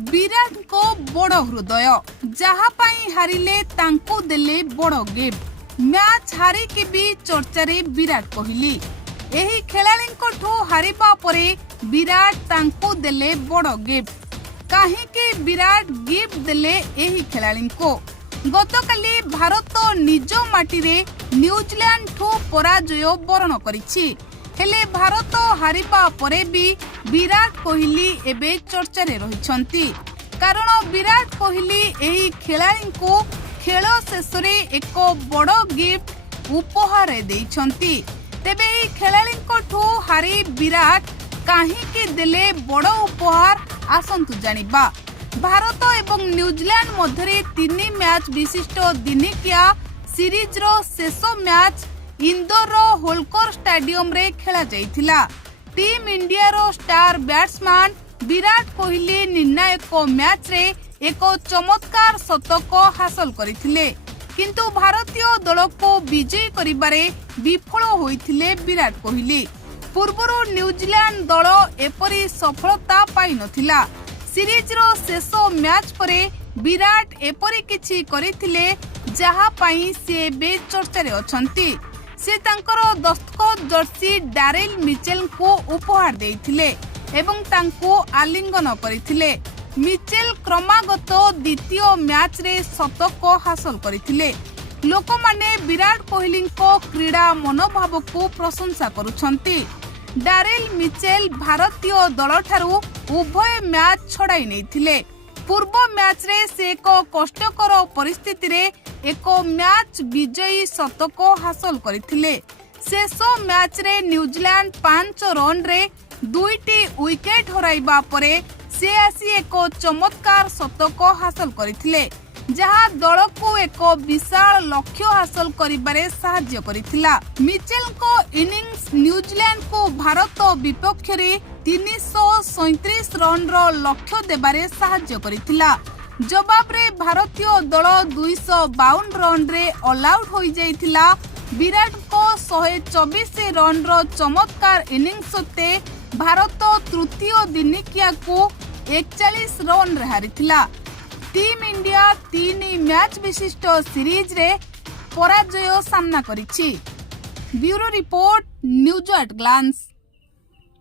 विराट को बड़ हृदय जहा पाई हारिले तांको देले बड़ गिफ्ट मैच हारी के भी चर्चा रे विराट कोहली एही खेलाड़ी ठू हारिबा परे विराट तांको देले बड़ गिफ्ट काहेकि विराट गिफ्ट देले एही खेलाड़ी को गतकाली भारत निज माटी रे न्यूजीलैंड ठू पराजय बरण करिछि हेले भारत हारिबा परे भी विराट कोहली एबे चर्चा रे रहिछंती कारण विराट कोहली एही खेलाड़ी को खेल शेष रे एक बड़ गिफ्ट उपहार देइछंती तेबे एही खेलाड़ी ठू हारी विराट काहेकि देले बड़ उपहार आसंतु जानिबा। भारत एवं न्यूजीलैंड मध्यरे 3 मैच विशिष्ट दिनिकिया सीरीज रो शेष मैच इंदौर रो होलकर स्टेडियम रे खेला जाइथिला। टीम इंडिया रो स्टार बैट्समैन विराट कोहली निर्णायक मैच रे एक चमत्कार शतक हासिल करिथिले किंतु भारतीय दल को विजयी करिबारे विफल होइथिले विराट कोहली। पूर्वरु न्यूजीलैंड दल एपरी सफलता पाई नथिला। सीरीज रो शेष मैच परे विराट एपरी किछि करिथिले जहा पाई से बे चर्चा रे अछंती। से तांकर दस्तखत जर्सी डैरेल मिचेल को उपहार देइथिले एवं तांको आलिंगन करिथिले। मिचेल क्रमागत द्वितीय मैच रे शतक हासिल करिथिले। लोकमाने विराट कोहली को क्रीड़ा मनोभाव को प्रशंसा करुछंती। डैरेल मिचेल भारतीय दल ठारू उभय मैच छड़ाई नैथिले। पूर्व मैच रे से एक कष्टकर परिस्थिति रे एक मैच विजयी शतक हासिल करिथिले। शेष मैच रे न्यूजीलैंड 5 रन रे 2टी विकेट हराइबा परे से आसी एक चमत्कार शतक हासिल करिथिले जहा दल को एक विशाल लक्ष्य हासिल करिबारे सहाय्य करिथिला। मिचेल को इनिंग्स न्यूजीलैंड को भारत विपक्ष रे 337 रन रो लक्ष्य देबारे सहाय्य करिथिला। जवाब रे भारतीय दल 252 रन रे ऑल आउट होई जाइथिला। विराट को 124 रन रो चमत्कार इनिंग्स होते भारत तृतीय दिनिकिया को 41 रन रे हारिथिला। टीम इंडिया 3 मैच विशिष्ट सीरीज रे पराजय सामना करिछि। Bureau report news at glance.